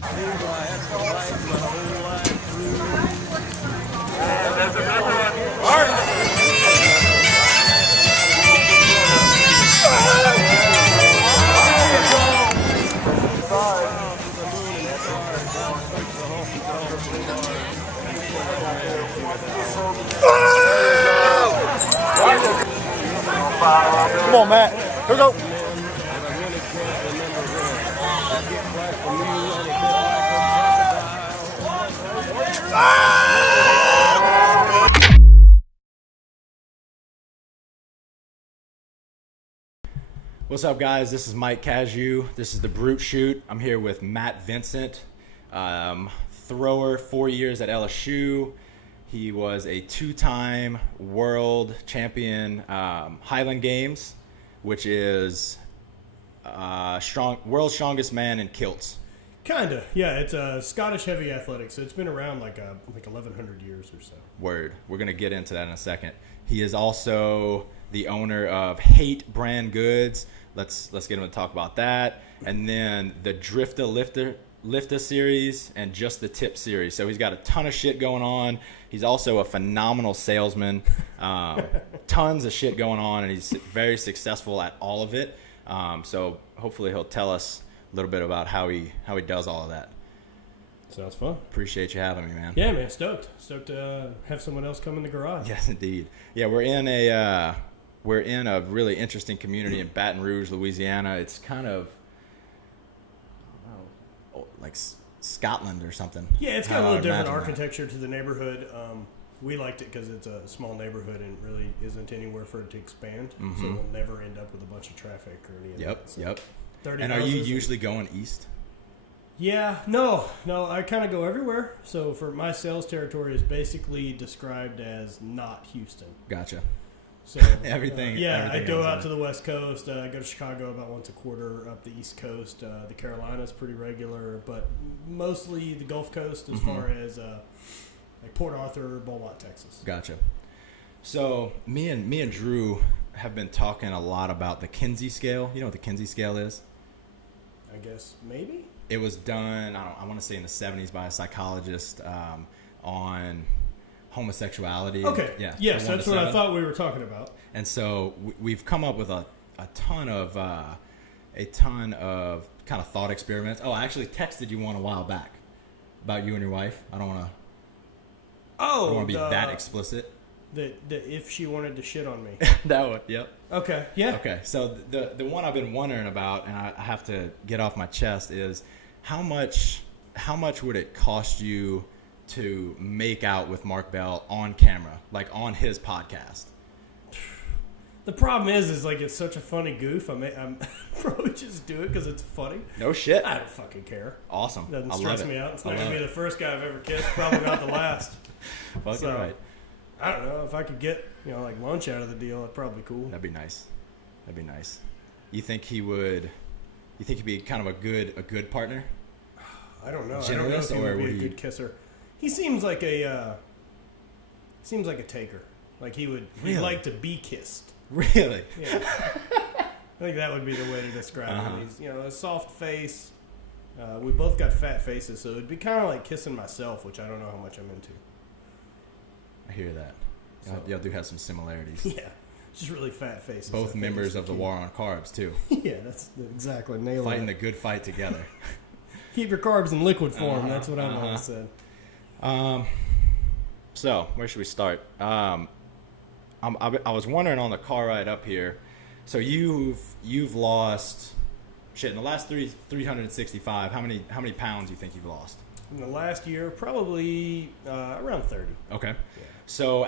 Come on, Matt. Here we go. What's up, guys? This is Mike Cashew. This is the brUTE Shoot. I'm here with Matt Vincent, thrower, 4 years at LSU. He was a two-time world champion, Highland Games, which is world's strongest man in kilts. Kinda, yeah. It's a Scottish heavy athletics, so it's been around like 1,100 years or so. Word. We're gonna get into that in a second. He is also the owner of Hate Brand Goods. Let's get him to talk about that, and then the Drifta Lifta series and Just the Tip series. So he's got a ton of shit going on. He's also a phenomenal salesman. Tons of shit going on, and he's very successful at all of it. So hopefully he'll tell us a little bit about how he does all of that. Sounds fun. Appreciate you having me, man. Yeah, man. Stoked to have someone else come in the garage. Yes, indeed. Yeah, we're in a really interesting community in Baton Rouge, Louisiana. It's kind of like Scotland or something. Yeah, it's got a little different architecture to the neighborhood. We liked it because it's a small neighborhood and really isn't anywhere for it to expand. Mm-hmm. So we'll never end up with a bunch of traffic or any of that. So yep. And are you usually going east? Yeah, no, I kind of go everywhere. So for my sales territory is basically described as not Houston. Gotcha. So everything. I go out to the West Coast. I go to Chicago about once a quarter. Up the East Coast, the Carolinas pretty regular, but mostly the Gulf Coast as far as like Port Arthur, Beaumont, Texas. Gotcha. So me and Drew have been talking a lot about the Kinsey Scale. You know what the Kinsey Scale is? I guess maybe. It was done, I want to say in the 70s by a psychologist on homosexuality. Okay. Yeah. Yes, that's what I thought we were talking about. And so we've come up with a ton of kind of thought experiments. Oh, I actually texted you one a while back about you and your wife. I don't want to be that explicit. That if she wanted to shit on me. That one. Yep. Okay. Yeah. Okay. So the one I've been wondering about, and I have to get off my chest, is how much would it cost you to make out with Mark Bell on camera, like on his podcast? The problem is like it's such a funny goof. I'm probably just do it because it's funny. No shit. I don't fucking care. Awesome. Doesn't stress me out. It's not gonna be the first guy I've ever kissed. Probably not the last. Fucking right. I don't know if I could get like lunch out of the deal. That'd probably be cool. That'd be nice. You think he would? You think he'd be kind of a good partner? I don't know. Generous, I don't know if he would be a good kisser. He seems like a taker. Like he'd like to be kissed. Really? Yeah. I think that would be the way to describe him. He's a soft face. We both got fat faces, so it'd be kind of like kissing myself, which I don't know how much I'm into. I hear that. Y'all do have some similarities. Yeah. Just really fat faces. Both members of the War on Carbs, too. Yeah, that's exactly nailing Fighting it. the good fight together. Keep your carbs in liquid form. That's what I've always said. So, where should we start? I was wondering on the car ride up here. So you've lost in the last 365. How many pounds do you think you've lost? In the last year, probably around 30. Okay. Yeah. So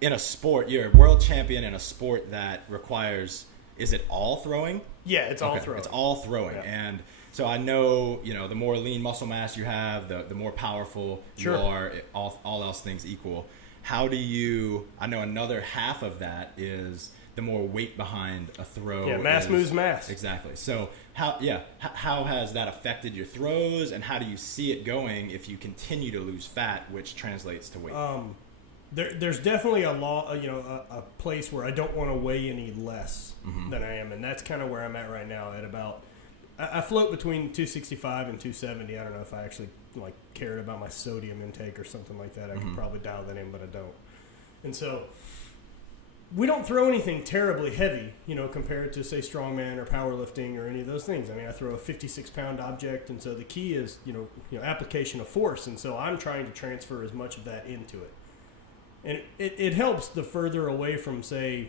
in a sport, you're a world champion in a sport that requires, is it all throwing? Yeah, it's all throwing. It's all throwing. Yeah. And so I know, the more lean muscle mass you have, the more powerful you are, all else things equal. How do you, I know another half of that is the more weight behind a throw. Yeah, mass moves mass. Exactly. So how has that affected your throws, and how do you see it going if you continue to lose fat, which translates to weight? There's definitely a place where I don't want to weigh any less than I am, and that's kind of where I'm at right now. At about I float between 265 and 270. I don't know if I actually like cared about my sodium intake or something like that. I could probably dial that in, but I don't. And so we don't throw anything terribly heavy, compared to, say, strongman or powerlifting or any of those things. I mean, I throw a 56-pound object, and so the key is, application of force. And so I'm trying to transfer as much of that into it. And it helps the further away from, say,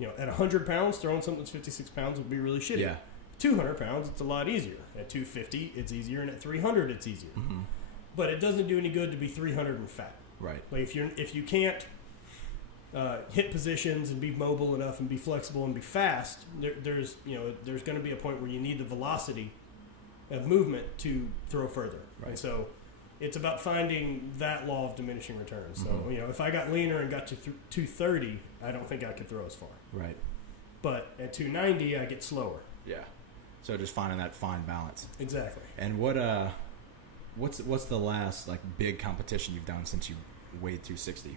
at 100 pounds, throwing something that's 56 pounds would be really shitty. Yeah. 200 pounds, it's a lot easier. At 250, it's easier, and at 300, it's easier. Mm-hmm. But it doesn't do any good to be 300 and fat. Right. Like if you can't hit positions and be mobile enough and be flexible and be fast, there's going to be a point where you need the velocity of movement to throw further. Right. And so it's about finding that law of diminishing returns. So if I got leaner and got to 230, I don't think I could throw as far. Right. But at 290, I get slower. Yeah. So just finding that fine balance. Exactly. And what's the last like big competition you've done since you weighed 260?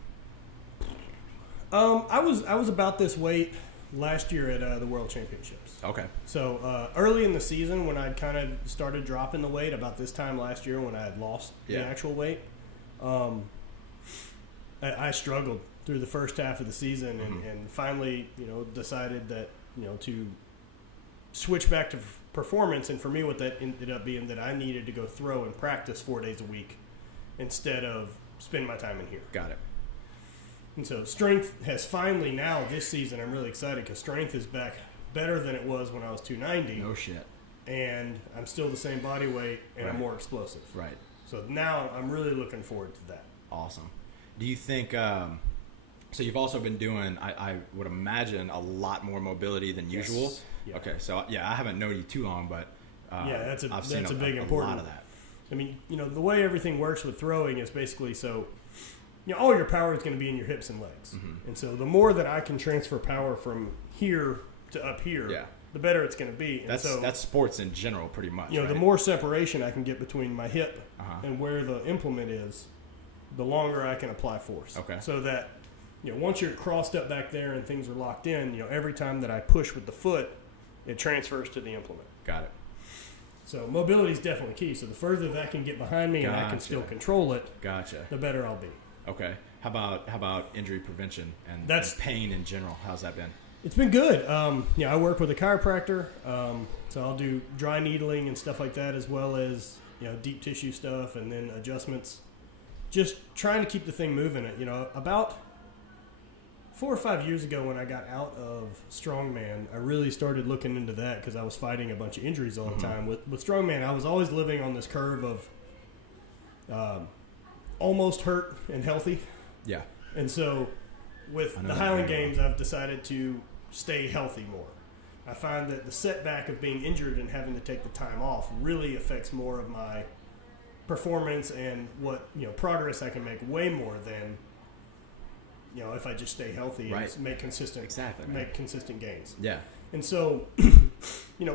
I was about this weight last year at the World Championships. Okay. So early in the season, when I'd kind of started dropping the weight, about this time last year when I had lost the actual weight, I struggled through the first half of the season and finally, decided that, to switch back to performance. And for me, what that ended up being that I needed to go throw and practice 4 days a week instead of spend my time in here. Got it. And so strength has finally now this season, I'm really excited because strength is back better than it was when I was 290. No shit. And I'm still the same body weight and I'm more explosive. Right. So now I'm really looking forward to that. Awesome. Do you think, so you've also been doing, I would imagine, a lot more mobility than usual. Yeah. Okay. So I haven't known you too long, but that's I've seen a big a important. lot of that. I mean, the way everything works with throwing is basically so, all your power is going to be in your hips and legs. Mm-hmm. And so the more that I can transfer power from here to up here, the better it's going to be. And that's sports in general, pretty much. The more separation I can get between my hip and where the implement is, the longer I can apply force. Okay. So that, once you're crossed up back there and things are locked in, every time that I push with the foot, it transfers to the implement. Got it. So mobility is definitely key. So the further that can get behind me and I can still control it, the better I'll be. Okay. How about injury prevention and pain in general? How's that been? It's been good. I work with a chiropractor, so I'll do dry needling and stuff like that, as well as deep tissue stuff and then adjustments. Just trying to keep the thing moving. About 4 or 5 years ago when I got out of strongman, I really started looking into that because I was fighting a bunch of injuries all the time. With strongman, I was always living on this curve of almost hurt and healthy. Yeah. And so with the Highland Games, I've decided to stay healthy more. I find that the setback of being injured and having to take the time off really affects more of my performance and what progress I can make way more than if I just stay healthy and make consistent gains. Yeah. And so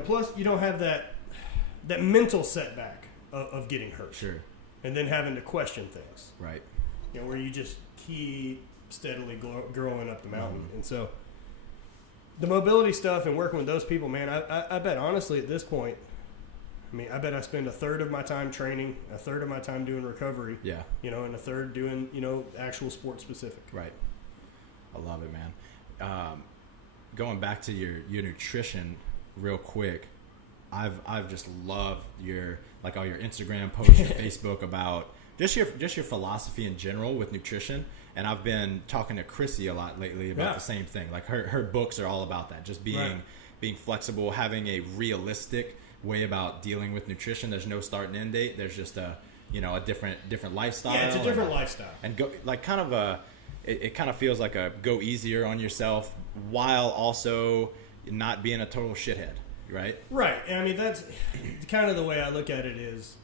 plus you don't have that mental setback of getting hurt. Sure. And then having to question things. Right. Where you just keep steadily growing up the mountain. And so the mobility stuff and working with those people, man, I bet honestly at this point, I bet I spend a third of my time training, a third of my time doing recovery, and a third doing, actual sport specific. Right. I love it, man. Going back to your nutrition real quick, I've just loved all your Instagram posts, your Facebook about just your philosophy in general with nutrition. And I've been talking to Chrissy a lot lately about the same thing. Like her books are all about that, just being flexible, having a realistic way about dealing with nutrition. There's no start and end date. There's just a different lifestyle. Yeah, it's a different lifestyle. And go like kind of it kind of feels like a go easier on yourself while also not being a total shithead, right? Right. And that's kind of the way I look at it is,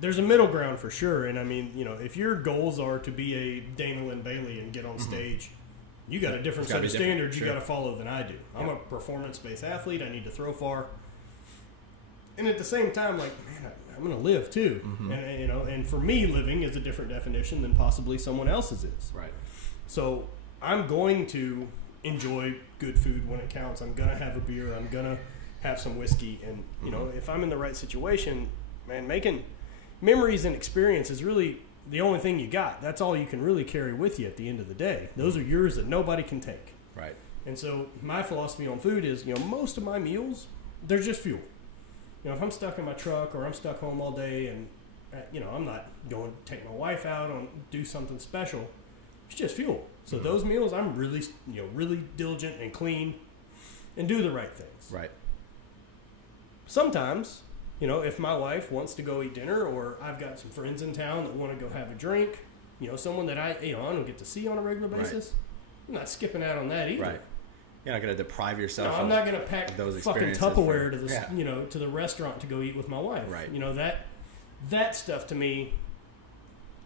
there's a middle ground for sure. And if your goals are to be a Dana Lynn Bailey and get on stage, you got a different set of standards you got to follow than I do. I'm a performance-based athlete. I need to throw far. And at the same time, like, man, I'm going to live too. Mm-hmm. And for me, living is a different definition than possibly someone else's is. Right. So I'm going to enjoy good food when it counts. I'm going to have a beer. I'm going to have some whiskey. And, you know, if I'm in the right situation, man, making memories and experience is really the only thing you got. That's all you can really carry with you at the end of the day. Those are yours that nobody can take. Right. And so my philosophy on food is, you know, most of my meals, they're just fuel. You know, if I'm stuck in my truck or I'm stuck home all day and, you know, I'm not going to take my wife out and do something special, it's just fuel. So those meals, I'm really, you know, really diligent and clean and do the right things. Right. Sometimes, you know, if my wife wants to go eat dinner or I've got some friends in town that want to go have a drink, you know, someone that I don't get to see on a regular basis, I'm not skipping out on that either. Right. You're not going to deprive yourself. No, I'm not going to pack those fucking Tupperware to the you know, to the restaurant to go eat with my wife. Right. You know, that stuff to me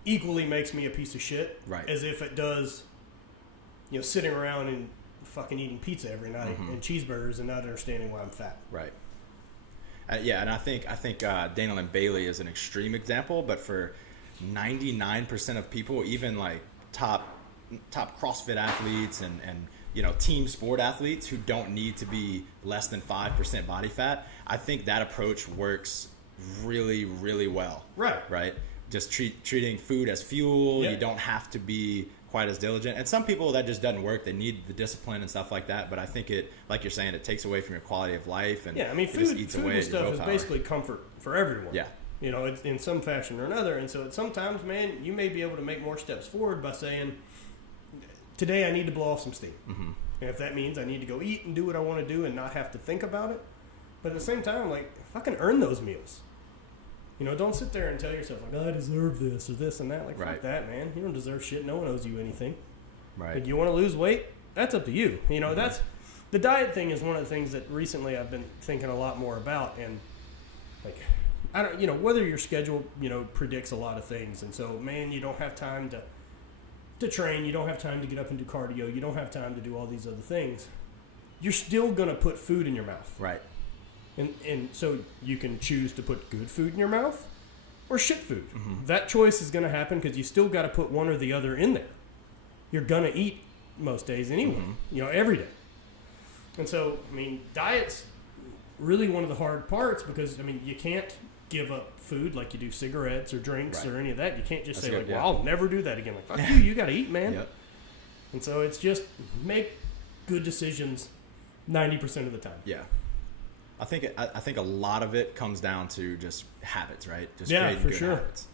equally makes me a piece of shit. Right. As if it does, you know, sitting around and fucking eating pizza every night and cheeseburgers and not understanding why I'm fat. Right. Yeah, and I think Daniel and Bailey is an extreme example, but for 99% of people, even like top CrossFit athletes and you know, team sport athletes who don't need to be less than 5% body fat, I think that approach works really, really well. Right. Right? Just treating food as fuel. Yep. You don't have to be quite as diligent. And some people that just doesn't work. They need the discipline and stuff like that. But I think it, like you're saying, it takes away from your quality of life. And yeah, I mean, it just eats food away and at your stuff is willpower. basically comfort for everyone. Yeah. You know, it's in some fashion or another. And so sometimes, man, you may be able to make more steps forward by saying, today I need to blow off some steam. And if that means I need to go eat and do what I want to do and not have to think about it. But at the same time, like, fucking earn those meals. You know, don't sit there and tell yourself, like, oh, I deserve this or this and that. Like, fuck that, man. You don't deserve shit. No one owes you anything. Right. Like, you want to lose weight? That's up to you. You know, that's... The diet thing is one of the things that recently I've been thinking a lot more about. And, like, I don't... You know, whether your schedule, you know, predicts a lot of things. And so, man, you don't have time to train. You don't have time to get up and do cardio. You don't have time to do all these other things. You're still going to put food in your mouth. Right. And so you can choose to put good food in your mouth or shit food. That choice is going to happen because you still got to put one or the other in there. You're going to eat most days anyway, you know, every day. And so, I mean, diet's really one of the hard parts because, I mean, you can't give up food like you do cigarettes or drinks or any of that. You can't just say, like, well, I'll never do that again. Like, fuck you, you got to eat, man. Yep. And so it's just make good decisions 90% of the time. Yeah. I think a lot of it comes down to just habits, right? Just yeah, creating for good sure. habits.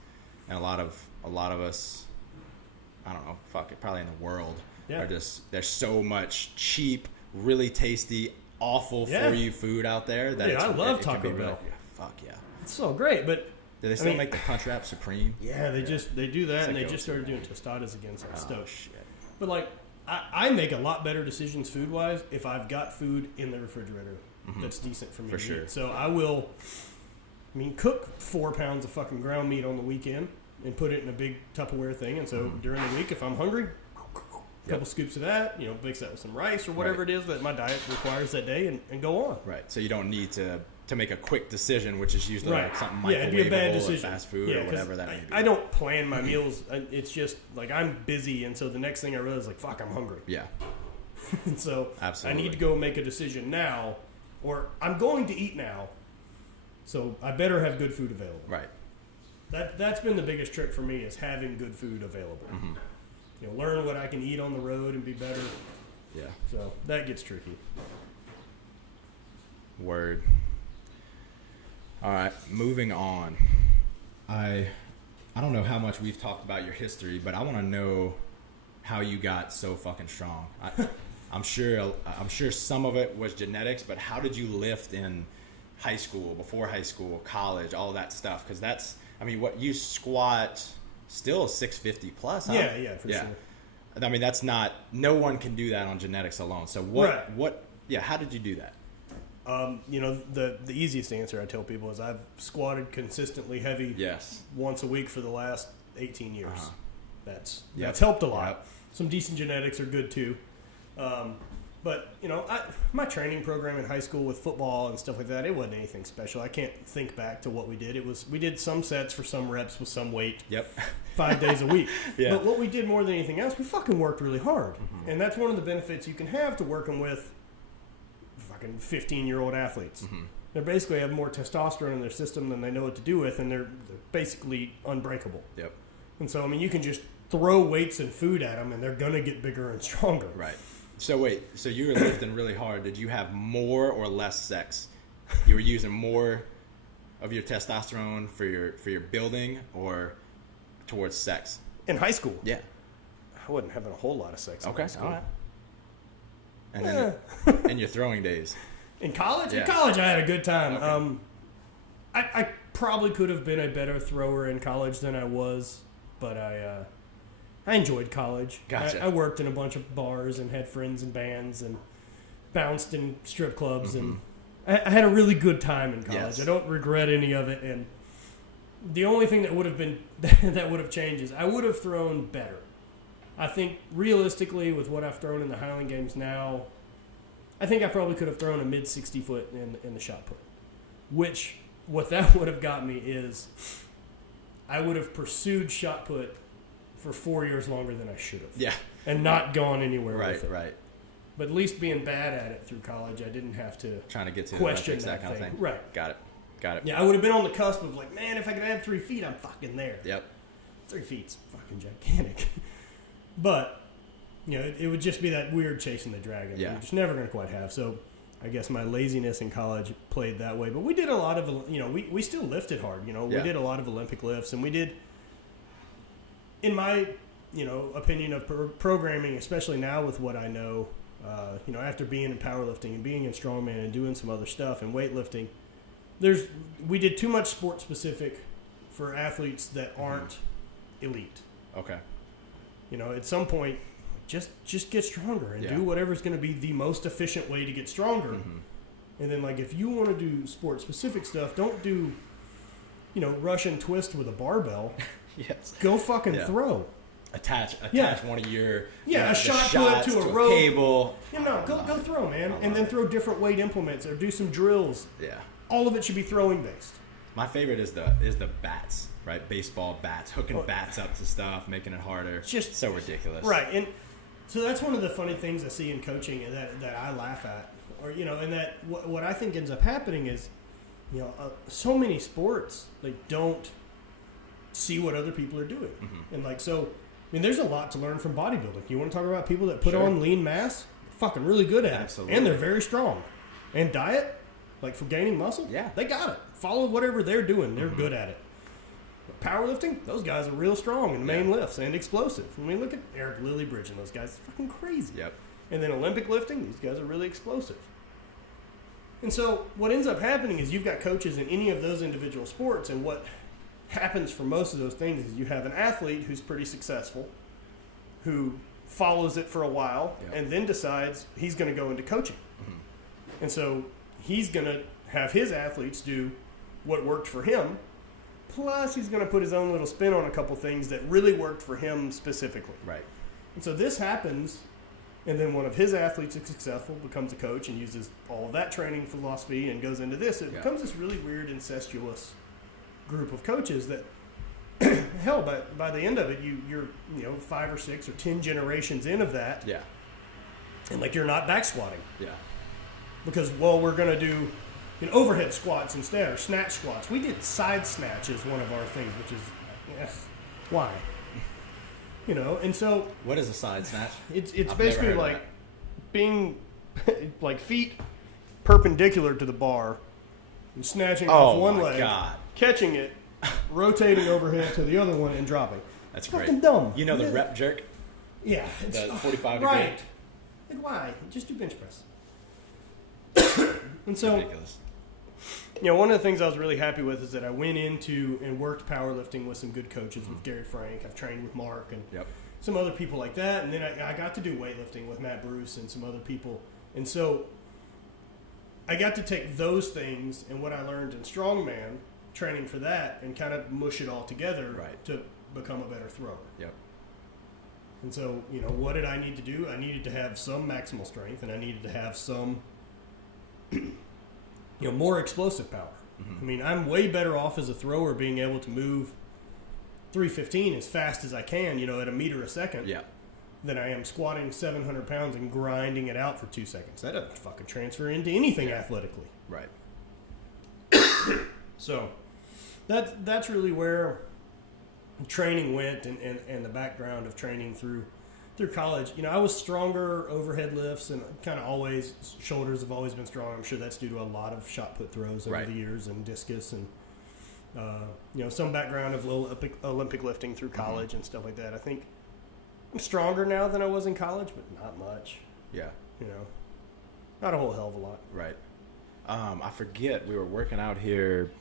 And a lot of us, I don't know, fuck it, probably in the world, are just, there's so much cheap, really tasty, awful for you food out there that I love Taco Bell. Really, fuck yeah. It's so great, but Do they still make the Crunchwrap Supreme? Yeah, they do that, and they just started doing tostadas again, so I'm stoked. Shit. But like, I make a lot better decisions food wise if I've got food in the refrigerator that's decent for me to eat. So I will, cook 4 pounds of fucking ground meat on the weekend and put it in a big Tupperware thing. And so during the week, if I'm hungry, a couple scoops of that, mix that with some rice or whatever it is that my diet requires that day, and go on. Right. So you don't need to make a quick decision, which is usually like something microwavable, it'd be a bad decision. Fast food or whatever that may be. I don't plan my meals. It's just like I'm busy, and so the next thing I realize is like, fuck, I'm hungry. Yeah. And so Absolutely. I need to go make a decision now, or I'm going to eat now, so I better have good food available. Right. That's been the biggest trick for me, is having good food available. Learn what I can eat on the road and be better. Yeah. So that gets tricky. Word. All right, moving on. I don't know how much we've talked about your history, but I want to know how you got so fucking strong. I'm sure some of it was genetics, but how did you lift in high school, before high school, college, all that stuff? Because that's, what you squat still 650 plus, huh? Yeah, for sure. That's not, no one can do that on genetics alone. So how did you do that? The easiest answer I tell people is I've squatted consistently heavy once a week for the last 18 years. That's helped a lot. Yep. Some decent genetics are good too. But my training program in high school with football and stuff like that, it wasn't anything special. I can't think back to what we did. We did some sets for some reps with some weight. Yep. 5 days a week. Yeah. But what we did more than anything else, we fucking worked really hard. And that's one of the benefits you can have to working with fucking 15-year-old athletes. They basically have more testosterone in their system than they know what to do with, and they're basically unbreakable. Yep. And so, I mean, you can just throw weights and food at them, and they're going to get bigger and stronger. Right. So wait, so you were lifting really hard. Did you have more or less sex? You were using more of your testosterone for your building or towards sex? In high school? Yeah. I wasn't having a whole lot of sex in high school. All right. And then in your throwing days? In college? Yeah. In college, I had a good time. Okay. I probably could have been a better thrower in college than I was, but I enjoyed college. Gotcha. I worked in a bunch of bars and had friends and bands and bounced in strip clubs, and I had a really good time in college. Yes. I don't regret any of it, and the only thing that would have been that would have changed is I would have thrown better. I think realistically, with what I've thrown in the Highland Games now, I think I probably could have thrown a mid 60 foot in the shot put. Which what that would have got me is I would have pursued shot put for 4 years longer than I should have. Yeah. And not gone anywhere with it. Right. But at least being bad at it through college, I didn't have to Trying to get to question Olympics, that kind of thing. Right. Got it. Yeah, I would have been on the cusp of like, man, if I could add 3 feet, I'm fucking there. Yep. 3 feet's fucking gigantic. But, you know, it would just be that weird chasing the dragon. Yeah. You're just never going to quite have. So I guess my laziness in college played that way. But we did a lot of, you know, we still lifted hard. You know, we did a lot of Olympic lifts. And we did, in my, you know, opinion of programming, especially now with what I know, you know, after being in powerlifting and being in strongman and doing some other stuff and weightlifting, we did too much sport specific for athletes that aren't elite. Okay. You know, at some point, just get stronger and do whatever's going to be the most efficient way to get stronger. And then, like, if you want to do sport specific stuff, don't do, you know, Russian twist with a barbell. Yes. Go fucking throw. Attach one of your a shot put to a rope. Cable. You know, go throw, man, and then throw different weight implements or do some drills. Yeah. All of it should be throwing based. My favorite is the bats, right? Baseball bats, hooking bats up to stuff, making it harder. It's just so ridiculous. Right. And so that's one of the funny things I see in coaching that I laugh at. Or, you know, and that what I think ends up happening is, you know, so many sports, they don't see what other people are doing. And like, so, I mean, there's a lot to learn from bodybuilding. You want to talk about people that put on lean mass? Fucking really good at Absolutely. it. And they're very strong. And diet, like for gaining muscle, they got it. Follow whatever they're doing. They're good at it. Powerlifting, those guys are real strong in main lifts and explosive. I mean, look at Eric Lillybridge and those guys. It's fucking crazy. Yep. And then Olympic lifting, these guys are really explosive. And so what ends up happening is you've got coaches in any of those individual sports, and what happens for most of those things is you have an athlete who's pretty successful, who follows it for a while, and then decides he's going to go into coaching. And so he's going to have his athletes do what worked for him, plus he's going to put his own little spin on a couple things that really worked for him specifically. Right. And so this happens, and then one of his athletes is successful, becomes a coach, and uses all of that training philosophy and goes into this. It becomes this really weird, incestuous group of coaches that, hell, by the end of it, you're 5 or 6 or 10 generations in of that. Yeah. And, like, you're not back squatting. Yeah. Because, well, we're going to do overhead squats instead, or snatch squats. We did side snatch as one of our things, which is, why? You know, and so... What is a side snatch? It's I've basically never heard like of being, like, feet perpendicular to the bar and snatching off one leg, God. catching it, rotating overhead to the other one, and dropping. That's it's great. fucking dumb. You know the rep jerk? Yeah. It's, The 45 degree? right. Like, why? Just do bench press. And so, Ridiculous. one of the things I was really happy with is that I went into and worked powerlifting with some good coaches, with Gary Frank. I've trained with Mark and some other people like that. And then I got to do weightlifting with Matt Bruce and some other people. And so I got to take those things and what I learned in strongman, training for that, and kind of mush it all together to become a better thrower. Yep. And so, what did I need to do? I needed to have some maximal strength, and I needed to have some, more explosive power. I mean, I'm way better off as a thrower being able to move 315 as fast as I can, at a meter a second, than I am squatting 700 pounds and grinding it out for 2 seconds. That doesn't fucking transfer into anything athletically. Right. So that's really where training went, and the background of training through college. You know, I was stronger overhead lifts, and kind of always, shoulders have always been strong. I'm sure that's due to a lot of shot put throws over the years, and discus, and you know, some background of little Olympic lifting through college and stuff like that. I think I'm stronger now than I was in college, but not much. Yeah. You know, not a whole hell of a lot. Right. I forget, we were working out here,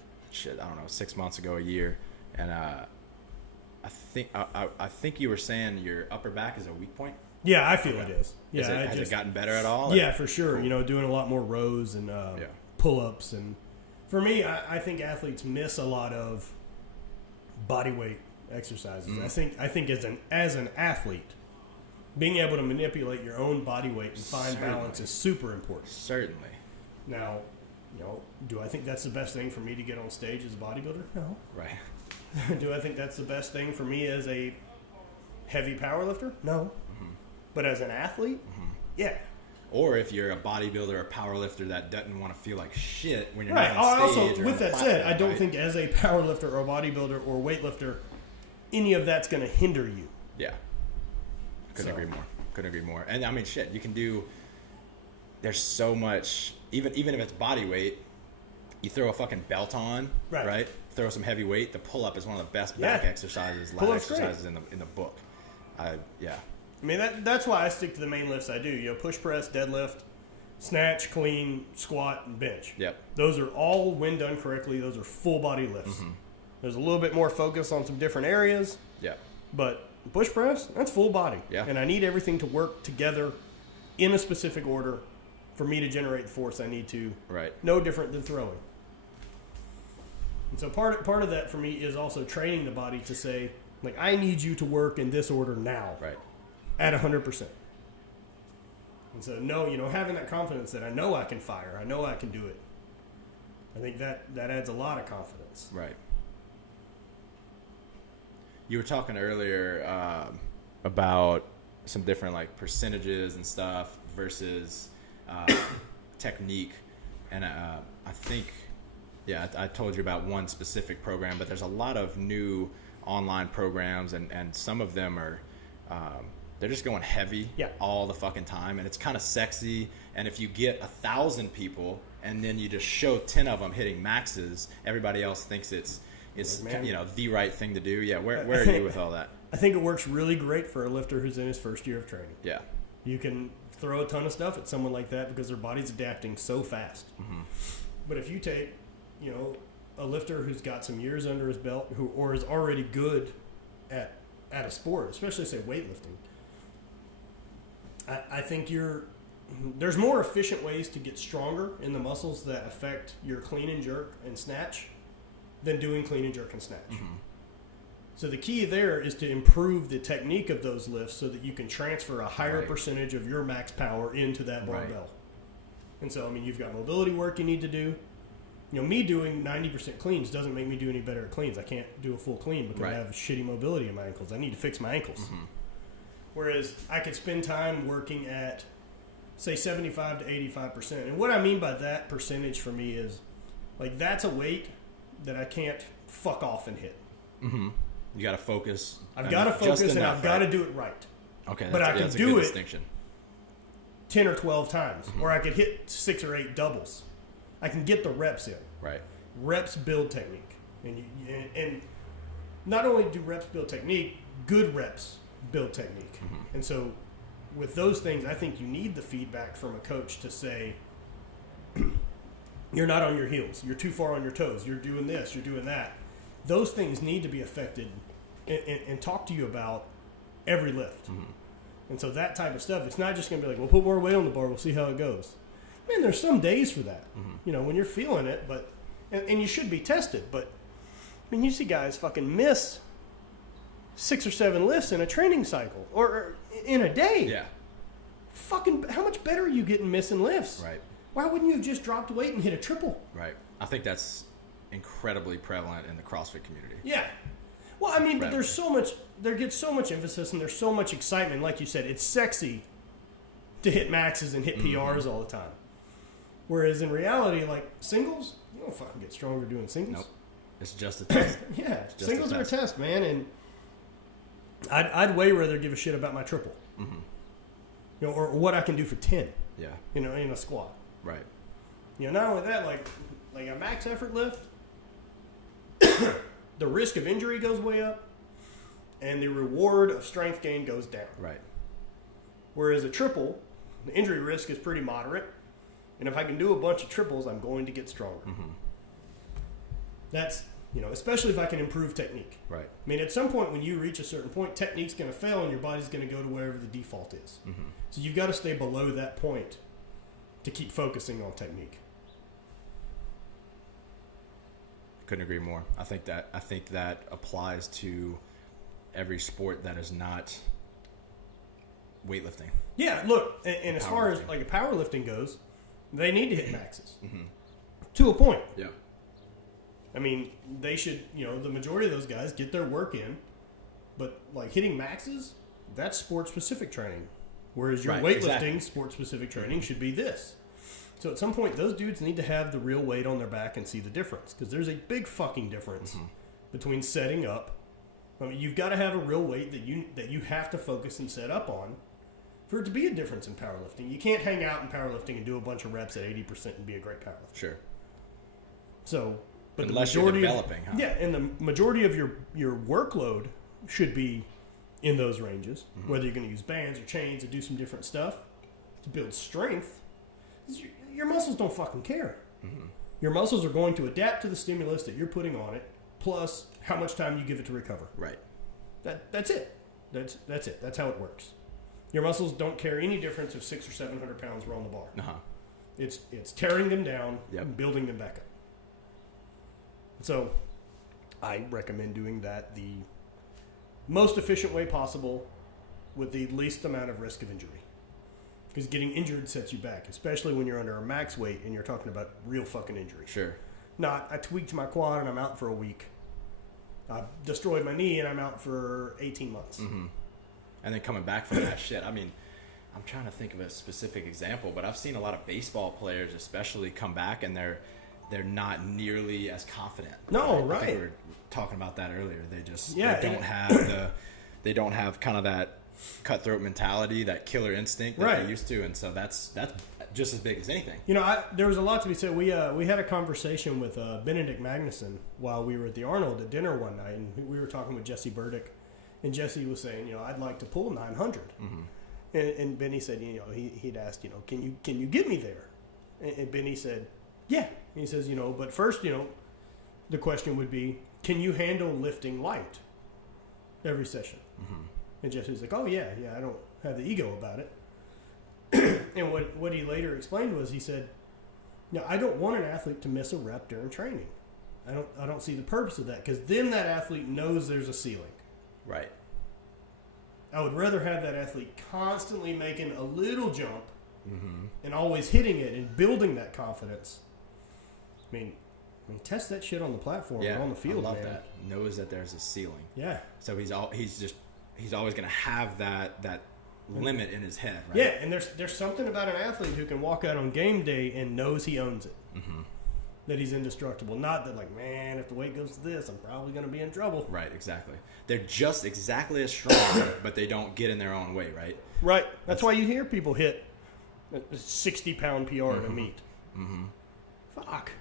I don't know, 6 months ago, a year, and I think you were saying your upper back is a weak point. Yeah, I feel it is. Yeah, has it gotten better at all? Yeah, for sure. Cool. You know, doing a lot more rows and pull-ups, and for me, I think athletes miss a lot of body weight exercises. I think as an athlete, being able to manipulate your own body weight and find balance is super important. Certainly. Now, you know, do I think that's the best thing for me to get on stage as a bodybuilder? No. Right. Do I think that's the best thing for me as a heavy powerlifter? No. Mm-hmm. But as an athlete, yeah. Or if you're a bodybuilder or powerlifter that doesn't want to feel like shit when you're not on stage. Also, with that said, I don't think as a powerlifter or bodybuilder or weightlifter, any of that's going to hinder you. Yeah. Couldn't agree more. And I mean, shit, you can do. There's so much. Even if it's body weight, you throw a fucking belt on, right? Throw some heavy weight. The pull up is one of the best back exercises, lat exercises in the book. I mean that's why I stick to the main lifts I do. You know, push press, deadlift, snatch, clean, squat, and bench. Yep. Those are all, when done correctly, those are full body lifts. Mm-hmm. There's a little bit more focus on some different areas. Yeah. But push press, that's full body. Yeah. And I need everything to work together in a specific order for me to generate the force I need to. Right. No different than throwing. And so part of that for me is also training the body to say, like, I need you to work in this order now. Right. At 100%. And so, having that confidence that I know I can fire, I know I can do it, I think that adds a lot of confidence. Right. You were talking earlier about some different, like, percentages and stuff versus technique. And I think, I told you about one specific program, but there's a lot of new online programs, and some of them are they're just going heavy all the fucking time, and it's kind of sexy. And if you get 1,000 people and then you just show 10 of them hitting maxes, everybody else thinks it's the right thing to do. Where are you with all that? I think it works really great for a lifter who's in his first year of training. Yeah. You can throw a ton of stuff at someone like that because their body's adapting so fast. Mm-hmm. But if you take, a lifter who's got some years under his belt or is already good at a sport, especially say weightlifting, I think there's more efficient ways to get stronger in the muscles that affect your clean and jerk and snatch than doing clean and jerk and snatch. Mm-hmm. So the key there is to improve the technique of those lifts so that you can transfer a higher percentage of your max power into that barbell. Right. And so, you've got mobility work you need to do. Me doing 90% cleans doesn't make me do any better at cleans. I can't do a full clean because I have shitty mobility in my ankles. I need to fix my ankles. Mm-hmm. Whereas I could spend time working at, say, 75 to 85%. And what I mean by that percentage for me is, like, that's a weight that I can't fuck off and hit. Mm-hmm. You got to focus. I've got to focus, and I've got to do it right. Okay, but I can do it distinction. 10 or 12 times, or I could hit 6 or 8 doubles. I can get the reps in. Right. Reps build technique, and not only do reps build technique, good reps build technique. Mm-hmm. And so, with those things, I think you need the feedback from a coach to say, you're not on your heels, you're too far on your toes, you're doing this, you're doing that. Those things need to be affected and talk to you about every lift. Mm-hmm. And so that type of stuff, it's not just going to be like, well, put more weight on the bar, we'll see how it goes. Man, there's some days for that, when you're feeling it, but and you should be tested. But, you see guys fucking miss 6 or 7 lifts in a training cycle or in a day. Yeah. Fucking, how much better are you getting missing lifts? Right. Why wouldn't you have just dropped weight and hit a triple? Right. I think that's incredibly prevalent in the CrossFit community. Yeah. Well, I mean, but there's so much, there gets so much emphasis and there's so much excitement. Like you said, it's sexy to hit maxes and hit PRs all the time. Whereas in reality, like singles, you don't fucking get stronger doing singles. Nope. It's just a test. Yeah, singles are a test, man. And I'd way rather give a shit about my triple. Mm-hmm. You know, or what I can do for 10. Yeah. You know, in a squat. Right. You know, not only that, like a max effort lift, the risk of injury goes way up, and the reward of strength gain goes down. Right. Whereas a triple, the injury risk is pretty moderate, and if I can do a bunch of triples, I'm going to get stronger. Mm-hmm. That's, you know, especially if I can improve technique. Right. I mean, at some point when you reach a certain point, technique's going to fail, and your body's going to go to wherever the default is. Mm-hmm. So you've got to stay below that point to keep focusing on technique. Couldn't agree more. I think that applies to every sport that is not weightlifting. Yeah, look, and as far as like a powerlifting goes, they need to hit maxes to a point. Yeah. I mean, they should, you know, the majority of those guys get their work in, but like hitting maxes, that's sport-specific training. Whereas your weightlifting, sport-specific training should be this. So at some point, those dudes need to have the real weight on their back and see the difference. Because there's a big fucking difference between setting up. I mean, you've got to have a real weight that you have to focus and set up on for it to be a difference in powerlifting. You can't hang out in powerlifting and do a bunch of reps at 80% and be a great powerlifter. Sure. So, but unless the majority you're developing, huh? Yeah, and the majority of your workload should be in those ranges. Whether you're going to use bands or chains or do some different stuff to build strength, your muscles don't fucking care. Your muscles are going to adapt to the stimulus that you're putting on it, plus how much time you give it to recover. Right. That's it. That's it. That's how it works. Your muscles don't care any difference if 600 or 700 pounds were on the bar. It's tearing them down and building them back up. So I recommend doing that the most efficient way possible with the least amount of risk of injury. Because getting injured sets you back, especially when you're under a max weight and you're talking about real fucking injury. Sure. Not, I tweaked my quad and I'm out for a week. I destroyed my knee and I'm out for 18 months. And then coming back from that shit, I mean, I'm trying to think of a specific example, but I've seen a lot of baseball players especially come back and they're not nearly as confident. No, right? I think we were talking about that earlier. They just they don't have kind of that cutthroat mentality, that killer instinct that they used to, and so that's just as big as anything. You know, there was a lot to be said. We had a conversation with Benedict Magnuson while we were at the Arnold at dinner one night, and we were talking with Jesse Burdick, and Jesse was saying, you know, I'd like to pull 900, and Benny said, you know, he'd asked, you know, can you get me there? And Benny said, yeah. And he says, you know, but first, you know, the question would be, can you handle lifting light every session? And Jesse's like, oh, yeah, I don't have the ego about it. And what he later explained was, he said, no, I don't want an athlete to miss a rep during training. I don't see the purpose of that, because then that athlete knows there's a ceiling. Right. I would rather have that athlete constantly making a little jump and always hitting it and building that confidence. I mean, test that shit on the platform or on the field, I love man. that. Knows that there's a ceiling. Yeah. So he's always going to have that limit in his head, right? Yeah, and there's something about an athlete who can walk out on game day and knows he owns it. That he's indestructible. Not that, like, man, if the weight goes to this, I'm probably going to be in trouble. Right, exactly. They're just exactly as strong, but they don't get in their own way, right? Right. That's why you hear people hit a 60-pound PR at a meet. Fuck.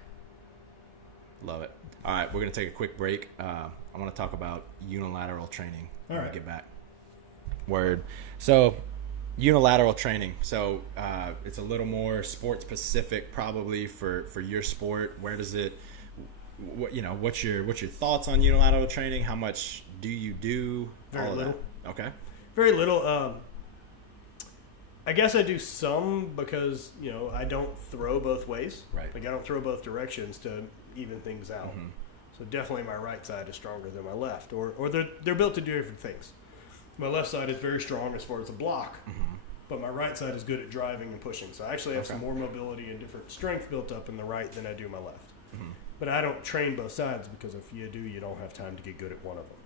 Love it. All right, we're going to take a quick break. I want to talk about unilateral training when we get back. Word. So, unilateral training. So, it's a little more sport specific, probably for your sport. Where does it? What's your thoughts on unilateral training? How much do you do? Very little. Okay. Very little. I guess I do some because, you know, I don't throw both ways. Right. Like, I don't throw both directions to even things out. So definitely my right side is stronger than my left, or they're built to do different things. My left side is very strong as far as a block, but my right side is good at driving and pushing. So I actually have some more mobility and different strength built up in the right than I do my left. But I don't train both sides because if you do, you don't have time to get good at one of them.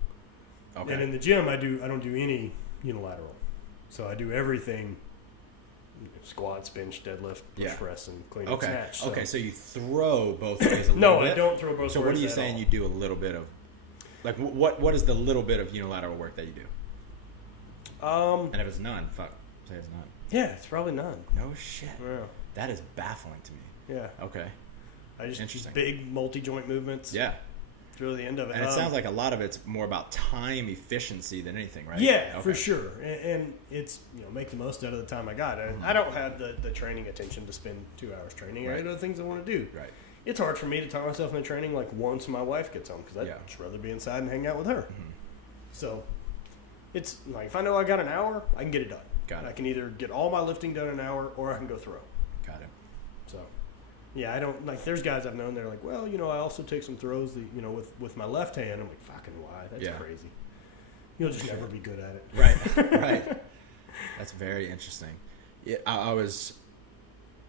Okay. And in the gym, I don't do any unilateral. So I do everything: squats, bench, deadlift, push press, and clean and snatch. So. Okay, so you throw both ways a little bit? No, I don't throw both ways. So what are you at saying all. you do a little bit of? Like, what is the little bit of unilateral work that you do? And if it's none, say it's none. Yeah, it's probably none. No shit. Yeah. That is baffling to me. Yeah. Okay. I just Interesting. big multi-joint movements. Yeah. It's really the end of it. And it sounds like a lot of it's more about time efficiency than anything, right? Yeah, for sure. And it's, make the most out of the time I got. I don't have the training attention to spend 2 hours training. I got other things I want to do. Right. It's hard for me to tie myself into training like once my wife gets home because I'd just rather be inside and hang out with her. Mm-hmm. So it's like if I know I got an hour, I can get it done. Got it. I can either get all my lifting done in an hour or I can go throw. Got it. So, yeah, I don't like. There's guys I've known. They're like, well, I also take some throws. With my left hand. I'm like, fucking why? That's crazy. You'll just never be good at it. Right. Right. That's very interesting. Yeah, I was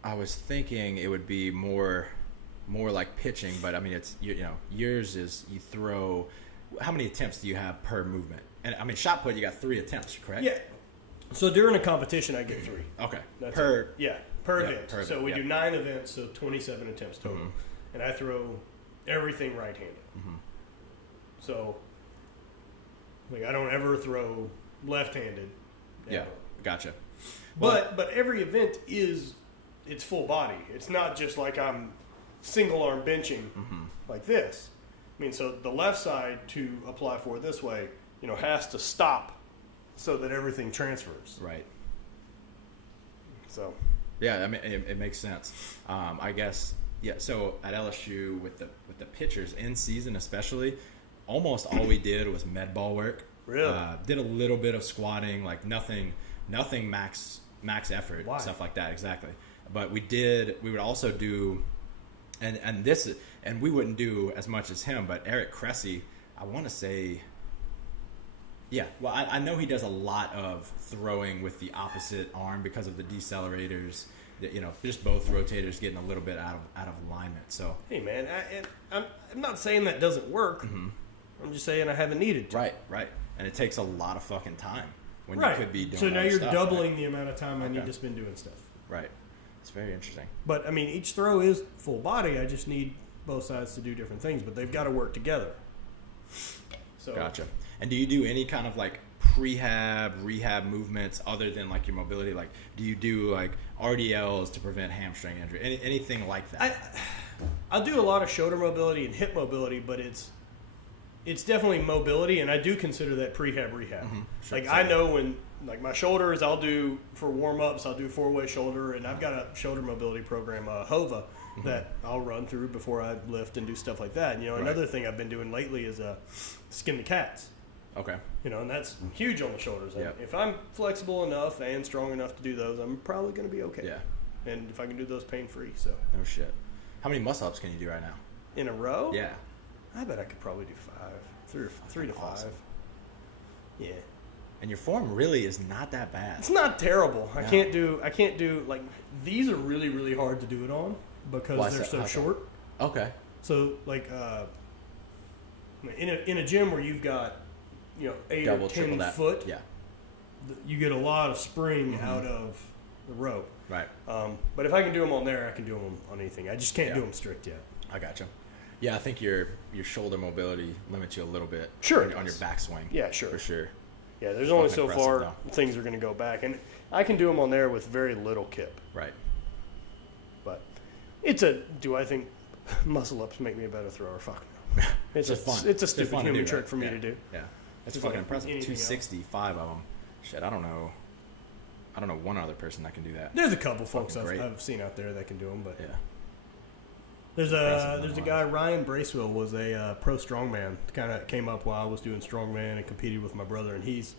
thinking it would be more like pitching, but I mean it's yours is you throw. How many attempts do you have per movement? And I mean shot put you got 3 attempts, correct? Yeah. So during a competition, I get 3. Okay. That's per it. Yeah. Per event. Per so event, we do 9 events, so 27 attempts total. Mm-hmm. And I throw everything right-handed. Mm-hmm. So, I don't ever throw left-handed. Ever. Yeah. Gotcha. But every event it's full body. It's not just like I'm single arm benching like this. I mean, so the left side to apply for it this way, has to stop so that everything transfers. Right. So. Yeah, I mean it makes sense. I guess So at LSU with the pitchers in season especially, almost all we did was med ball work. Really? Did a little bit of squatting, like nothing max effort, stuff like that. Exactly. But we would also do, and we wouldn't do as much as him, but Eric Cressy, I want to say. Yeah, well, I know he does a lot of throwing with the opposite arm because of the decelerators. Just both rotators getting a little bit out of alignment. So hey, man, I'm not saying that doesn't work. Mm-hmm. I'm just saying I haven't needed to. Right, and it takes a lot of fucking time when you could be doing. So now you're stuff, doubling the amount of time I need to spend doing stuff. Right, it's very interesting. But I mean, each throw is full body. I just need both sides to do different things, but they've got to work together. So Gotcha. And do you do any kind of like prehab, rehab movements other than like your mobility? Like, do you do like RDLs to prevent hamstring injury? Anything like that? I'll do a lot of shoulder mobility and hip mobility, but it's definitely mobility, and I do consider that prehab rehab. Mm-hmm. Sure, like I know when like my shoulders, I'll do for warm ups. I'll do 4-way shoulder, and I've got a shoulder mobility program, HOVA, that I'll run through before I lift and do stuff like that. And, another thing I've been doing lately is skin the cats. Okay. And that's huge on the shoulders. Yeah. If I'm flexible enough and strong enough to do those, I'm probably going to be okay. Yeah. And if I can do those pain free, so. No shit. How many muscle ups can you do right now? In a row? Yeah. I bet I could probably do 5, 3 to 5. Awesome. Yeah. And your form really is not that bad. It's not terrible. No. I can't do like these are really, really hard to do it on because they're so short. Okay. So like in a gym where you've got 8 Double, or 10 triple that. foot, Yeah. You get a lot of spring out of the rope. Right. But if I can do them on there, I can do them on anything. I just can't do them strict yet. I gotcha. Yeah, I think your shoulder mobility limits you a little bit. Sure. On your backswing. Yeah, sure. For sure. Yeah, there's only Fucking so far impressive, things are going to go back, and I can do them on there with very little kip. Right. But do I think muscle ups make me a better thrower? Fuck no. It's just fun. It's a stupid fun to human do, trick right? for me to do. Yeah. That's Just fucking like impressive. anything 265 of them. Shit, I don't know one other person that can do that. There's a couple folks Fucking great. I've seen out there that can do them, but Yeah. there's Impressive a guy, Ryan Braceville, was a pro strongman. Kind of came up while I was doing strongman and competed with my brother, and he's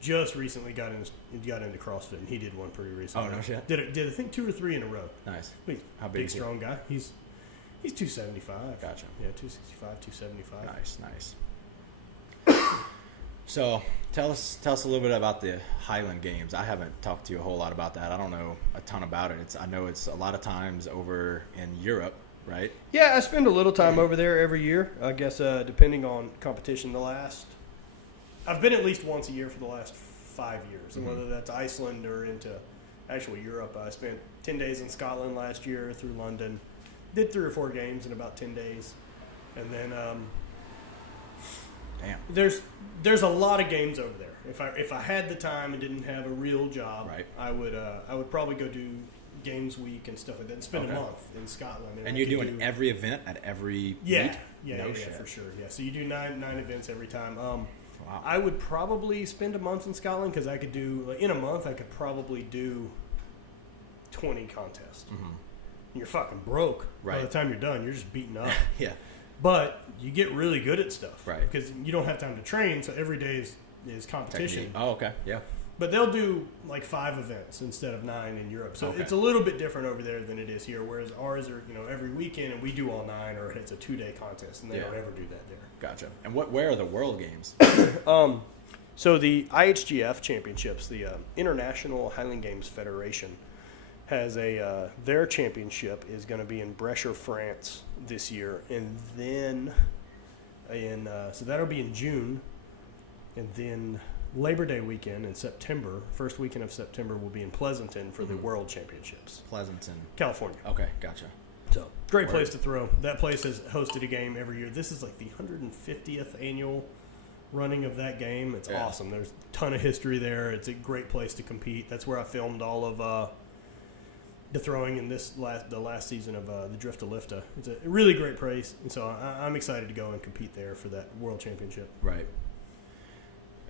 just recently got into CrossFit, and he did one pretty recently. Oh, no shit. Did I think 2 or 3 in a row. Nice. He's How big big is he? strong guy. He's 275. Gotcha. Yeah, 265, 275. Nice. So tell us a little bit about the Highland Games. I haven't talked to you a whole lot about that. I don't know a ton about it. I know it's a lot of times over in Europe, right? Yeah, I spend a little time over there every year. I guess depending on competition, the last I've been at least once a year for the last 5 years, and whether that's Iceland or into actually Europe. I spent 10 days in Scotland last year through London. Did 3 or 4 games in about 10 days, and then Damn. there's a lot of games over there. If I had the time and didn't have a real job, right. I would probably go do games week and stuff like that and spend a month in Scotland. And you're doing every event at every meet? Yeah, for sure. Yeah, so you do nine events every time. Wow. I would probably spend a month in Scotland because I could do, like, in a month I could probably do 20 contests. You're fucking broke by the time you're done. You're just beaten up. Yeah. But you get really good at stuff. Right. Because you don't have time to train, so every day is competition. Technique. Oh, okay. Yeah. But they'll do like 5 events instead of 9 in Europe. So Okay. it's a little bit different over there than it is here, whereas ours are, every weekend, and we do all 9, or it's a 2-day contest, and they don't ever do that there. Gotcha. And where are the World Games? So the IHGF Championships, the International Highland Games Federation, has their championship is going to be in Braceville, France this year, and then so that'll be in June, and then Labor Day weekend in September, first weekend of September, will be in Pleasanton for the World Championships. Pleasanton, California. Okay, gotcha. So great place to throw. That place has hosted a game every year. This is like the 150th annual running of that game. It's awesome. There's a ton of history there. It's a great place to compete. That's where I filmed all of the throwing in the last season of the Drift to Lifta. It's a really great place, and so I'm excited to go and compete there for that World Championship. Right.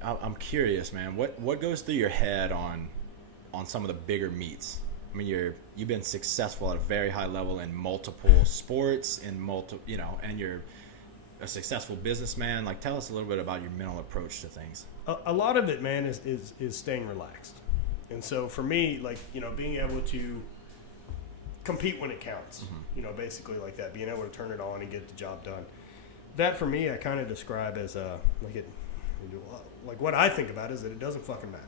I'm curious, man. What goes through your head on some of the bigger meets? I mean, you've been successful at a very high level in multiple sports, and you're a successful businessman. Like, tell us a little bit about your mental approach to things. A lot of it, man, is staying relaxed. And so for me, like, being able to compete when it counts, basically like that, being able to turn it on and get the job done. That for me, I kind of describe as like what I think about is that it doesn't fucking matter.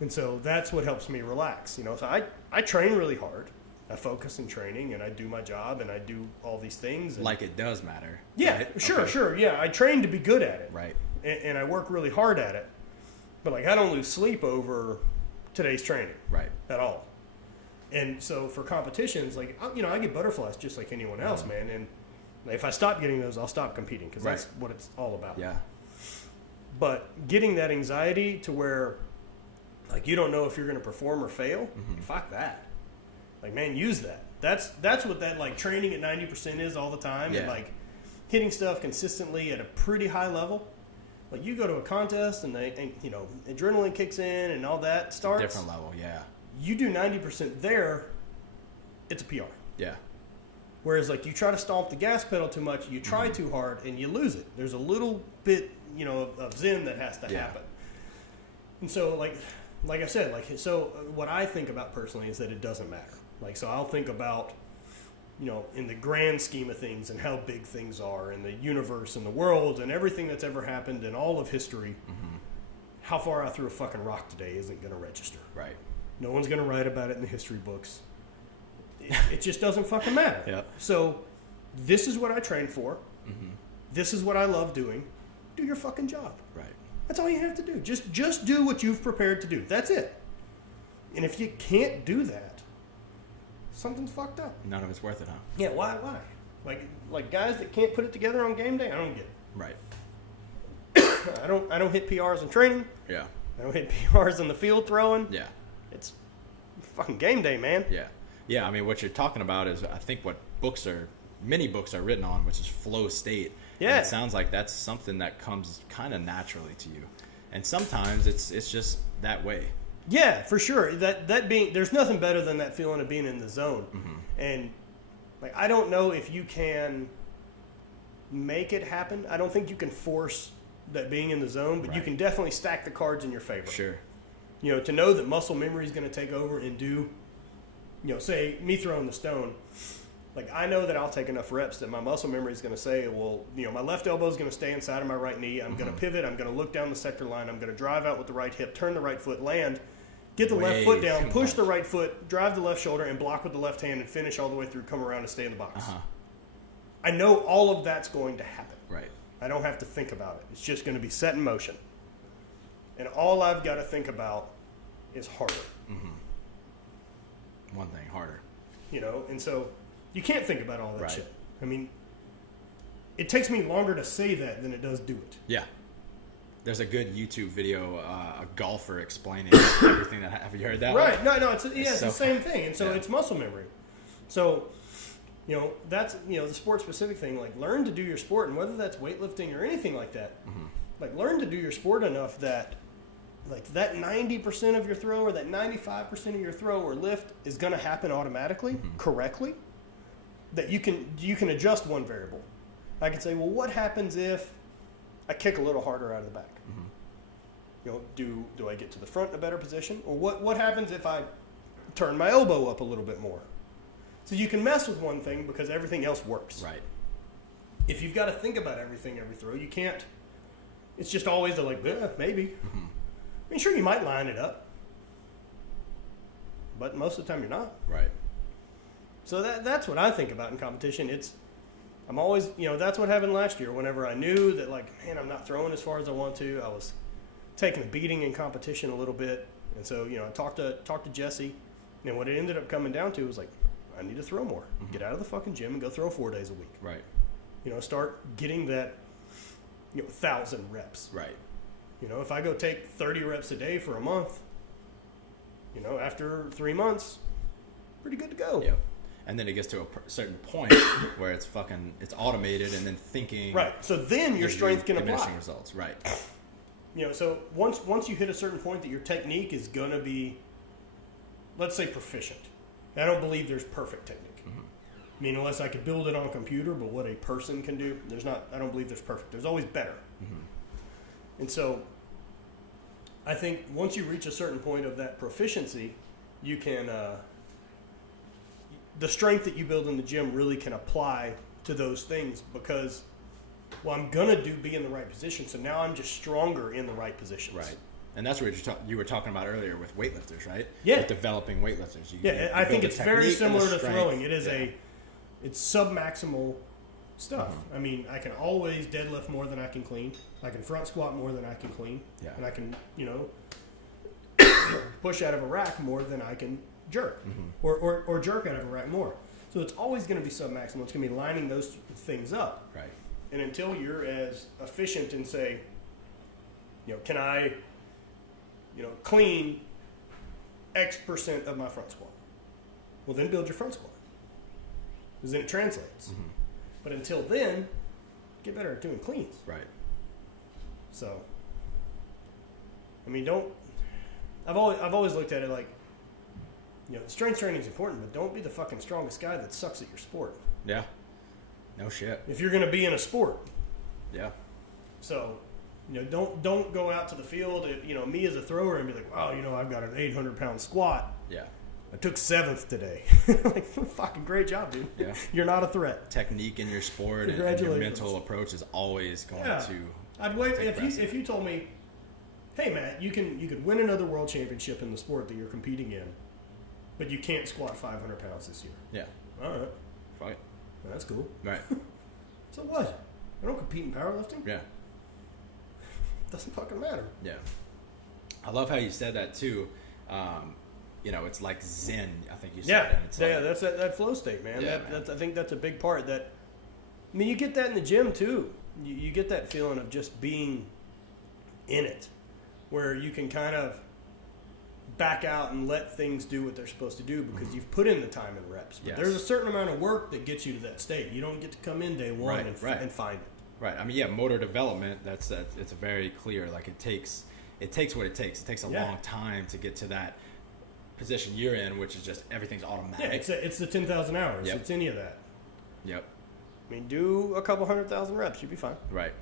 And so that's what helps me relax. So I train really hard. I focus in training, and I do my job, and I do all these things. And like it does matter. Yeah, right? sure. Yeah, I train to be good at it. Right. And I work really hard at it. But, like, I don't lose sleep over today's training. Right. At all. And so for competitions, like, I get butterflies just like anyone else, man. And if I stop getting those, I'll stop competing, because that's what it's all about. Yeah. But getting that anxiety to where, like, you don't know if you're going to perform or fail, fuck that. Like, man, use that. That's what that, like, training at 90% is all the time. Yeah. And, like, hitting stuff consistently at a pretty high level. Like, you go to a contest and adrenaline kicks in and all that starts. Different level, yeah. You do 90% there, it's a PR. Yeah. Whereas, like, you try to stomp the gas pedal too much, you try too hard, and you lose it. There's a little bit, of zen that has to happen. And so, like I said, so what I think about personally is that it doesn't matter. Like, so I'll think about, in the grand scheme of things and how big things are in the universe and the world and everything that's ever happened in all of history, how far I threw a fucking rock today isn't going to register. Right. No one's going to write about it in the history books. It just doesn't fucking matter. Yep. So this is what I train for. This is what I love doing. Do your fucking job. Right. That's all you have to do. Just do what you've prepared to do. That's it. And if you can't do that, something's fucked up. None of it's worth it, huh? Yeah, why? Like guys that can't put it together on game day, I don't get it. Right. I don't hit PRs in training. Yeah. I don't hit PRs in the field throwing. Yeah. It's fucking game day, man. Yeah. Yeah, I mean, what you're talking about is, I think, what many books are written on, which is flow state. Yeah. And it sounds like that's something that comes kind of naturally to you. And sometimes it's just that way. Yeah, for sure. That being, there's nothing better than that feeling of being in the zone. And, like, I don't know if you can make it happen. I don't think you can force that being in the zone, but you can definitely stack the cards in your favor. Sure. To know that muscle memory is going to take over and do, say me throwing the stone, like, I know that I'll take enough reps that my muscle memory is going to say, well, my left elbow is going to stay inside of my right knee. I'm going to pivot. I'm going to look down the sector line. I'm going to drive out with the right hip, turn the right foot, land, get the left foot down, push the right foot, drive the left shoulder, and block with the left hand and finish all the way through, come around and stay in the box. I know all of that's going to happen. Right. I don't have to think about it. It's just going to be set in motion. And all I've got to think about is harder. One thing, harder. You know, and so you can't think about all that Right. shit. I mean, it takes me longer to say that than it does do it. Yeah. There's a good YouTube video, a golfer explaining everything that. Have you heard that? Right. one? No, it's the same thing. And so Yeah. it's muscle memory. So, you know, that's, you know, the sport specific thing. Like, learn to do your sport, and whether that's weightlifting or anything like that, like, learn to do your sport enough that, like, that 90% of your throw or that 95% of your throw or lift is going to happen automatically, correctly, that you can adjust one variable. I can say, well, what happens if I kick a little harder out of the back? You know, do I get to the front in a better position? Or what happens if I turn my elbow up a little bit more? So you can mess with one thing because everything else works. Right. If you've got to think about everything every throw, you can't. It's just always like, maybe. I mean, sure, you might line it up, but most of the time you're not. Right. So that's what I think about in competition. I'm always, you know, that's what happened last year. Whenever I knew that, like, man, I'm not throwing as far as I want to, I was taking a beating in competition a little bit. And so, you know, I talked to Jesse, and what it ended up coming down to was like, I need to throw more. Get out of the fucking gym and go throw 4 days a week. Right. You know, start getting that, you know, 1,000 reps. Right. You know, if I go take 30 reps a day for a month, you know, after 3 months, pretty good to go. Yeah. And then it gets to a certain point where it's automated, and then thinking. Right. So then your strength can apply. Diminishing results. Right. You know, so once you hit a certain point that your technique is going to be, let's say, proficient. I don't believe there's perfect technique. I mean, unless I could build it on a computer, but what a person can do, I don't believe there's perfect. There's always better. And so I think once you reach a certain point of that proficiency, you can, the strength that you build in the gym really can apply to those things because, well, I'm going to be in the right position, so now I'm just stronger in the right positions. Right. And that's what you were talking about earlier with weightlifters, right? Yeah. With developing weightlifters. I think it's very similar to strength. throwing. It is it's sub-maximal stuff. I mean, I can always deadlift more than I can clean. I can front squat more than I can clean. Yeah. And I can, you know, push out of a rack more than I can jerk. Or jerk out of a rack more. So it's always going to be sub-maximal. It's going to be lining those things up. Right. And until you're as efficient and say, you know, can I, you know, clean X% of my front squat? Well, then build your front squat. Because then it translates. But until then, get better at doing cleans. Right. So, I mean, I've always looked at it like, you know, strength training is important, but don't be the fucking strongest guy that sucks at your sport. Yeah. No shit. If you're going to be in a sport. Yeah. So, you know, don't go out to the field, you know, me as a thrower and be like, wow, you know, I've got an 800-pound squat. Yeah. I took 7th today. Like, fucking great job, dude. Yeah. You're not a threat. Technique in your sport and your Congratulations. mental approach is always going to. I'd wait take if you told me, hey Matt, you could win another world championship in the sport that you're competing in, but you can't squat 500 pounds this year. Yeah. All right. Right. Well, that's cool. Right. So what? I don't compete in powerlifting. Yeah. Doesn't fucking matter. Yeah. I love how you said that too. You know, it's like Zen, I think you said. Yeah, And it's like, that's that flow state, man. Yeah, That's I think that's a big part. That, I mean, you get that in the gym too. You get that feeling of just being in it, where you can kind of back out and let things do what they're supposed to do because you've put in the time and reps. But there's a certain amount of work that gets you to that state. You don't get to come in day one and find it. Right. I mean, yeah, motor development. It's a very clear. Like it takes what it takes. It takes a long time to get to that position you're in, which is just everything's automatic. Yeah, it's the 10,000 hours. Yep. It's any of that. Yep. I mean, do a couple 100,000 reps, you'll be fine. Right.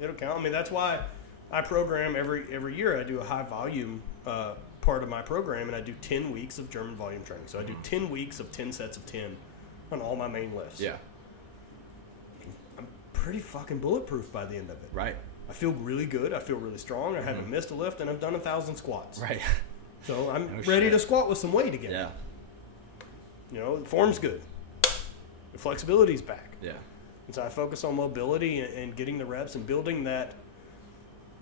It'll count. I mean, that's why I program every year. I do a high volume part of my program, and I do 10 weeks of German volume training. So I do 10 weeks of 10 sets of 10 on all my main lifts. Yeah. I'm pretty fucking bulletproof by the end of it. Right. I feel really good. I feel really strong. I haven't missed a lift, and I've done 1,000 squats. Right. So I'm ready to squat with some weight again. Yeah. You know, the form's good. The flexibility's back. Yeah. And so I focus on mobility and getting the reps and building that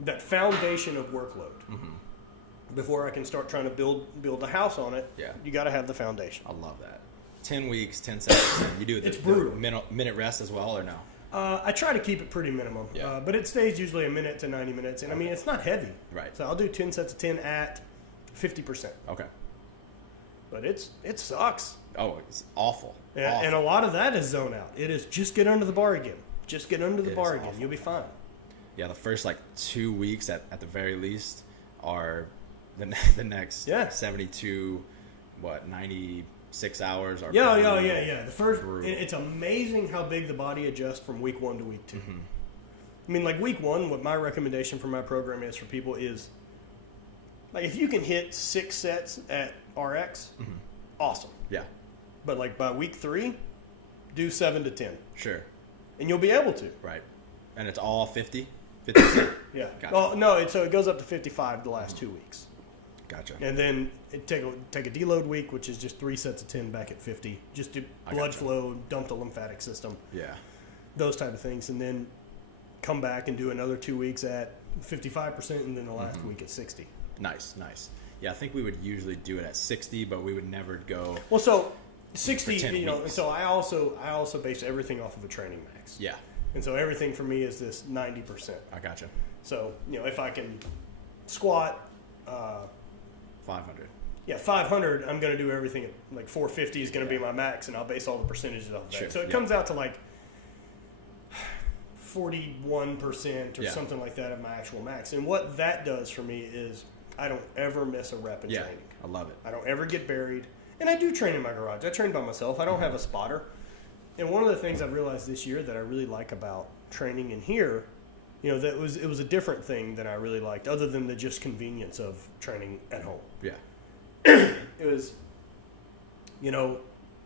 that foundation of workload. Before I can start trying to build a house on it, you got to have the foundation. I love that. 10 weeks, 10 sets. You do It's brutal. the minute rest as well, or no? I try to keep it pretty minimum, but it stays usually a minute to 90 minutes. And I mean, it's not heavy. Right. So I'll do 10 sets of 10 at 50%. Okay. But it sucks. Oh, it's awful. And a lot of that is zone out. It is just get under the bar again. Just get under the It bar is again. awful. You'll be fine. Yeah, the first 2 weeks at the very least are the next 72, 96 hours are Yeah. The first, brutal. it's amazing how big the body adjusts from week 1 to week 2. I mean, like week 1, what my recommendation for my program is for people is, like, if you can hit 6 sets at RX, awesome. Yeah. But like by week 3, do 7 to 10, Sure. and you'll be able to. Right. And it's all 50? 50%? Yeah. Gotcha. Well, no, so it goes up to 55 the last 2 weeks. Gotcha. And then take a deload week, which is just 3 sets of 10 back at 50. Just do blood gotcha. flow, dump the lymphatic system, Yeah. those type of things. And then come back and do another 2 weeks at 55%, and then the last week at 60. Nice. Yeah, I think we would usually do it at 60, but we would never go. Well, so 60, For 10 you know, weeks. so I also base everything off of a training max. Yeah. And so everything for me is this 90%. I gotcha. So, you know, if I can squat, 500. 500, I'm going to do everything at like 450 is going to be my max, and I'll base all the percentages off of that. Sure, So it comes out to like 41% or something like that of my actual max. And what that does for me is I don't ever miss a rep in training. I love it. I don't ever get buried. And I do train in my garage. I train by myself. I don't have a spotter. And one of the things I've realized this year that I really like about training in here, you know, it was a different thing that I really liked, other than the just convenience of training at home. Yeah. It was, you know,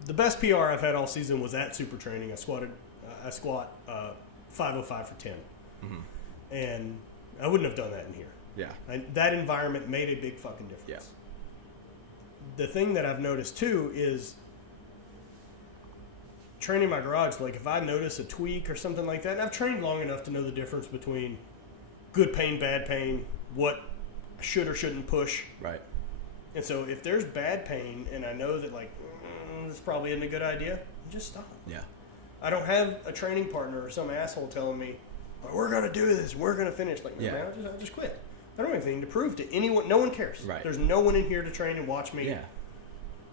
the best PR I've had all season was at Super Training. I squat 505 for 10. And I wouldn't have done that in here. Yeah. That environment made a big fucking difference. Yeah. The thing that I've noticed too is training in my garage. Like if I notice a tweak or something like that, and I've trained long enough to know the difference between good pain, bad pain, what I should or shouldn't push. Right. And so if there's bad pain and I know that like this probably isn't a good idea, just stop. Yeah. I don't have a training partner or some asshole telling me, oh, we're going to do this, we're going to finish. Like, man, I just quit. I don't have anything to prove to anyone. No one cares. Right. There's no one in here to train and watch me. Yeah.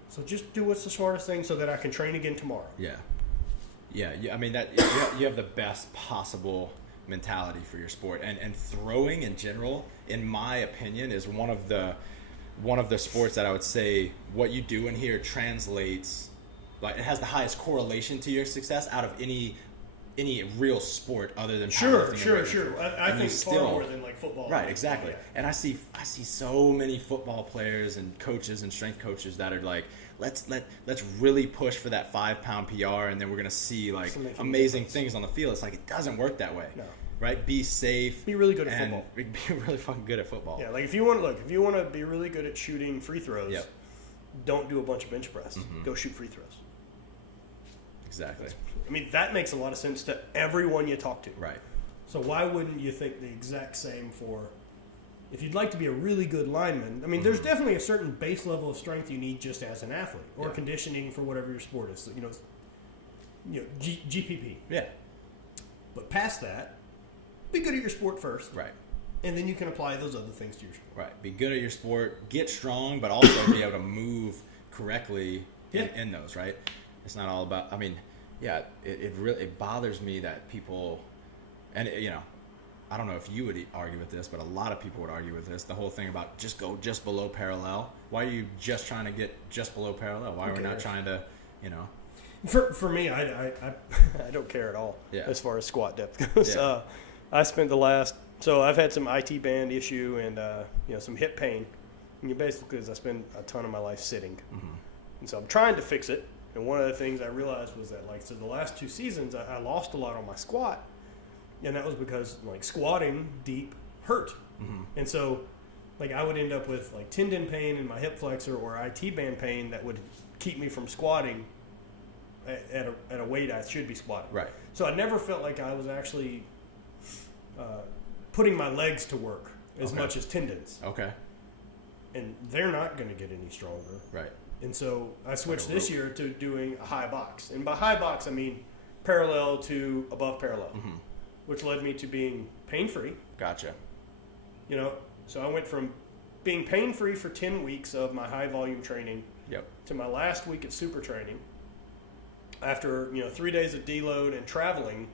So just do what's the smartest thing so that I can train again tomorrow. Yeah. Yeah. I mean, that you have the best possible mentality for your sport. And throwing in general, in my opinion, is one of the sports that I would say what you do in here translates, like it has the highest correlation to your success out of any real sport other than Sure. powerlifting. I think far more than like football. Right, exactly. Yeah. And I see so many football players and coaches and strength coaches that are like, let's really push for that 5-pound PR, and then we're gonna see like amazing things on the field. It's like it doesn't work that way. No. Right? Be safe. Be really good at and football. Be really fucking good at football. Yeah, like if you want to be really good at shooting free throws, Yep. don't do a bunch of bench press. Go shoot free throws. Exactly. I mean, that makes a lot of sense to everyone you talk to. Right. So why wouldn't you think the exact same for if you'd like to be a really good lineman? I mean, there's definitely a certain base level of strength you need just as an athlete or conditioning for whatever your sport is. So, you know, GPP. Yeah. But past that, be good at your sport first. Right. And then you can apply those other things to your sport. Right. Be good at your sport. Get strong, but also be able to move correctly in those. Right. It's not all about. I mean, yeah. It really bothers me that people, and you know, I don't know if you would argue with this, but a lot of people would argue with this. The whole thing about just go just below parallel. Why are you just trying to get just below parallel? Why are we not trying to, you know? For me, I don't care at all as far as squat depth goes. Yeah. I spent so I've had some IT band issue and some hip pain. And basically, because I spend a ton of my life sitting, and so I'm trying to fix it. And one of the things I realized was that the last 2 seasons I lost a lot on my squat, and that was because squatting deep hurt, and so I would end up with tendon pain in my hip flexor or IT band pain that would keep me from squatting at a weight I should be squatting. Right. So I never felt like I was actually putting my legs to work as much as tendons. Okay. And they're not going to get any stronger. Right. And so I switched this year to doing a high box. And by high box, I mean parallel to above parallel, which led me to being pain-free. Gotcha. You know, so I went from being pain-free for 10 weeks of my high-volume training to my last week at super training. After, 3 days of deload and traveling,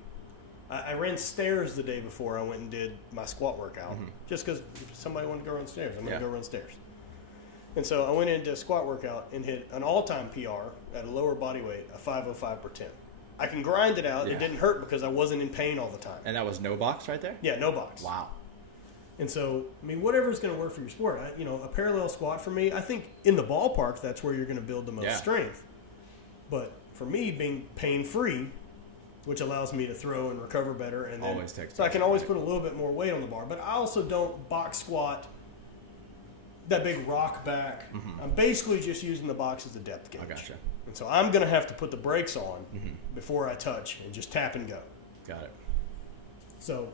I ran stairs the day before I went and did my squat workout. Just because somebody wanted to go run stairs. I'm going to go run stairs. And so I went into a squat workout and hit an all-time PR at a lower body weight, a 505 per 10. I can grind it out. It didn't hurt because I wasn't in pain all the time. And that was no box right there? Yeah, no box. Wow. And so, I mean, whatever's going to work for your sport. A parallel squat for me, I think in the ballpark, that's where you're going to build the most strength. But for me, being pain-free, which allows me to throw and recover better. And then, so I can always put a little bit more weight on the bar. But I also don't box squat that big rock back. I'm basically just using the box as a depth gauge. I gotcha. And so I'm going to have to put the brakes on before I touch and just tap and go. Got it. So,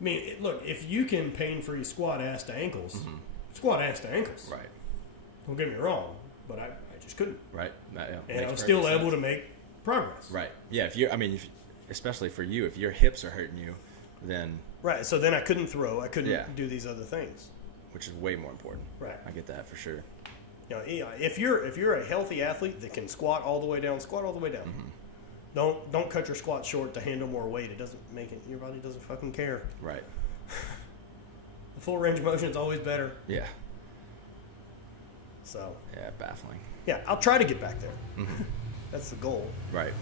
I mean, look, if you can pain-free squat ass to ankles, squat ass to ankles. Right. Don't get me wrong, but I just couldn't. Right. And I was still able to make progress. Right. Yeah. Especially for you, if your hips are hurting you, then. Right. So then I couldn't throw. I couldn't do these other things. Which is way more important. Right. I get that for sure. If you're a healthy athlete that can squat all the way down, squat all the way down. Don't cut your squat short to handle more weight. It doesn't make it. Your body doesn't fucking care. Right. The full range of motion is always better. Yeah. So. Yeah, baffling. Yeah, I'll try to get back there. That's the goal. Right.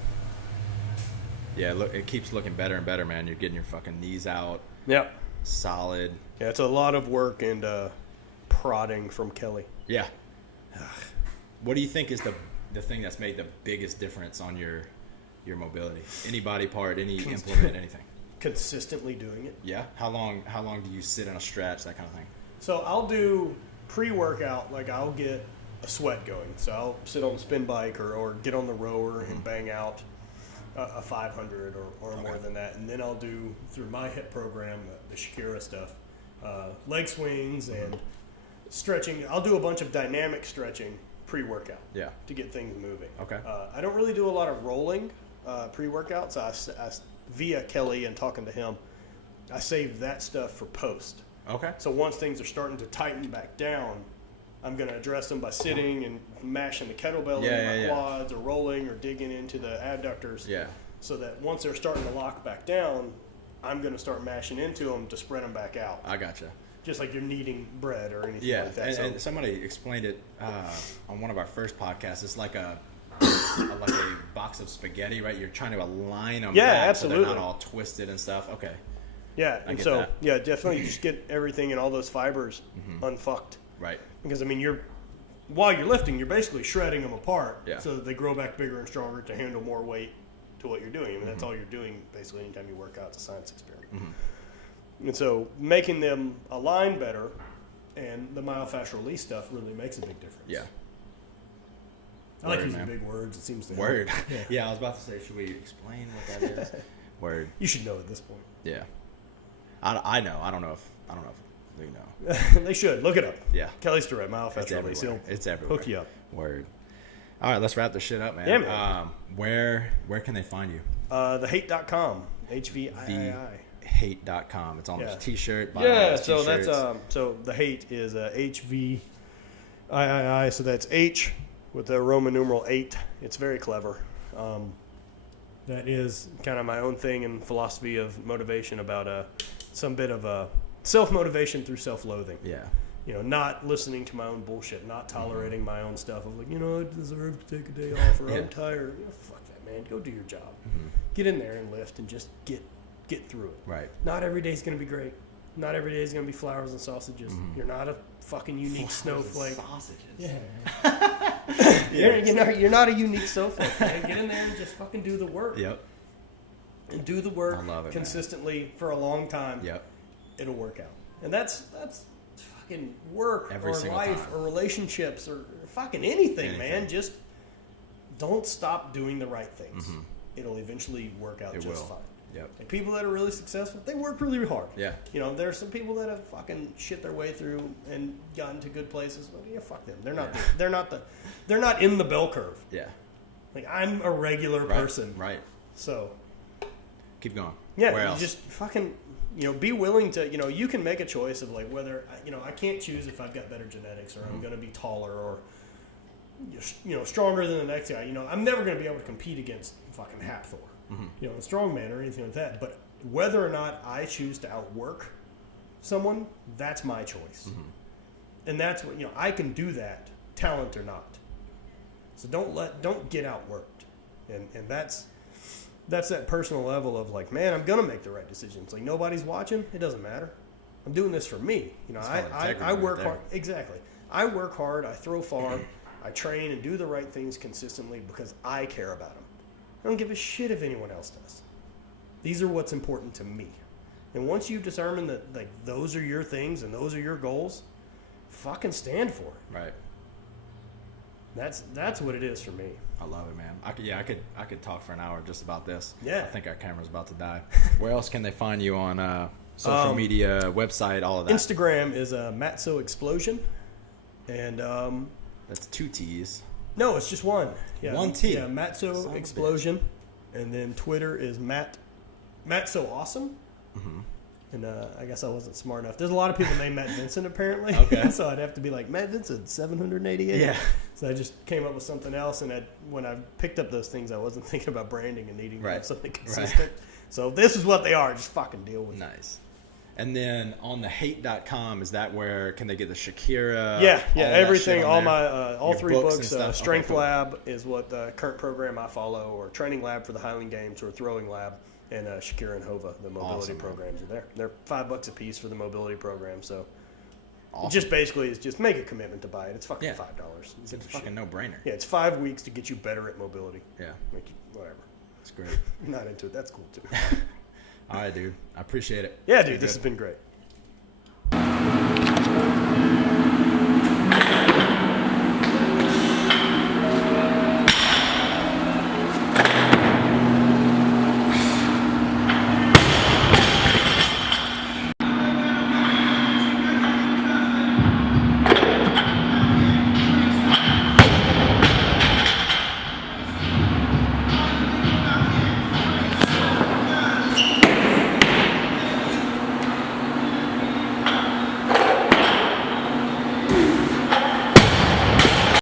Yeah, look, it keeps looking better and better, man. You're getting your fucking knees out. Yeah. Solid. Yeah, it's a lot of work and prodding from Kelly. Yeah. What do you think is the thing that's made the biggest difference on your mobility? Any body part, any implement, anything? Consistently doing it. Yeah. How long do you sit in a stretch, that kind of thing? So I'll do pre-workout, like I'll get a sweat going. So I'll sit on the spin bike or get on the rower and bang out a 500 or more than that. And then I'll do, through my HIIT program, the Shakira stuff, leg swings and stretching. I'll do a bunch of dynamic stretching pre-workout to get things moving. Okay. I don't really do a lot of rolling pre-workout. So I via Kelly and talking to him, I save that stuff for post. Okay. So once things are starting to tighten back down, I'm going to address them by sitting and mashing the kettlebell in my quads or rolling or digging into the abductors. Yeah. So that once they're starting to lock back down, I'm going to start mashing into them to spread them back out. I gotcha. Just like you're kneading bread or anything like that. Yeah, and somebody explained it on one of our first podcasts. It's like a box of spaghetti, right? You're trying to align them back absolutely. So they're not all twisted and stuff. Okay. Yeah, and so, definitely just get everything and all those fibers unfucked. Right. Because, I mean, while you're lifting, you're basically shredding them apart so that they grow back bigger and stronger to handle more weight to what you're doing. I mean, that's all you're doing basically anytime you work out. It's a science experiment. And so making them align better and the myofascial release stuff really makes a big difference. Yeah. I like using big words. It seems to help. Word. Yeah, I was about to say, should we explain what that is? Word. You should know at this point. Yeah. I know. I don't know if they know. They should. Look it up. Yeah. Kelly Starrett, myofascial release. It's everywhere. Hook you up. Word. All right, let's wrap this shit up, man. Yeah, man. Where can they find you? Thehate.com. HVII. Hate.com. It's on the t-shirt. So that's so the hate is HVII. So that's H with the Roman numeral 8. It's very clever. That is kind of my own thing and philosophy of motivation about some bit of self-motivation through self-loathing. Yeah. You know, not listening to my own bullshit, not tolerating my own stuff of like, I deserve to take a day off or I'm tired. Fuck that, man. Go do your job. Get in there and lift and just get through it. Right. Not every day is going to be great. Not every day is going to be flowers and sausages. You're not a fucking unique snowflake. Sausages. Yeah. You're not a unique snowflake, man. Get in there and just fucking do the work. Yep. And do the work consistently for a long time. Yep. It'll work out. And that's fucking work every or life time. Or relationships or fucking anything, man. Just don't stop doing the right things. It'll eventually work out fine. Yep. Like people that are really successful, they work really hard. Yeah. You know, there are some people that have fucking shit their way through and gotten to good places. But yeah, fuck them. They're not. Yeah. They're not in the bell curve. Yeah. Like I'm a regular person. Right. So. Keep going. Yeah. Where You else? just fucking. You know, be willing to. You know, you can make a choice of like whether. You know, I can't choose if I've got better genetics or I'm going to be taller or. You know, stronger than the next guy. You know, I'm never going to be able to compete against fucking Hapthor. You know, a strongman or anything like that. But whether or not I choose to outwork someone, that's my choice. And that's what, you know, I can do that, talent or not. So don't get outworked. And that's that personal level of like, man, I'm going to make the right decisions. Like nobody's watching. It doesn't matter. I'm doing this for me. You know, I work hard. Exactly. I work hard. I throw far. I train and do the right things consistently because I care about them. I don't give a shit if anyone else does. These are what's important to me. And once you've determined that like those are your things and those are your goals, fucking stand for it. Right. That's what it is for me. I love it, man. I could talk for an hour just about this. Yeah. I think our camera's about to die. Where else can they find you on social media, website, all of that? Instagram is Matzo Explosion, and that's 2 T's. no, it's just one. Yeah, 1 T. Yeah, Matzo Explosion, and then Twitter is Matzo Awesome. And I guess I wasn't smart enough. There's a lot of people named Matt Vincent apparently. Okay. So I'd have to be like Matt Vincent 788. Yeah. So I just came up with something else, and when I picked up those things, I wasn't thinking about branding and needing to have something consistent. So this is what they are. Just fucking deal with it. Nice. And then on the hate.com, is that where can they get the Shakira? Yeah, all everything, all all Your 3 books books. and stuff? Strength Okay, cool. Lab is what the current program I follow, or Training Lab for the Highland Games, or Throwing Lab, and Shakira and Hova, the mobility programs are there. They're $5 a piece for the mobility program, so it just basically is just make a commitment to buy it. It's fucking $5. It's a fucking no-brainer. Yeah, it's 5 weeks to get you better at mobility. Yeah. Like, whatever. That's great. You're not into it. That's cool too. All right, dude. I appreciate it. Yeah, dude, this has been great.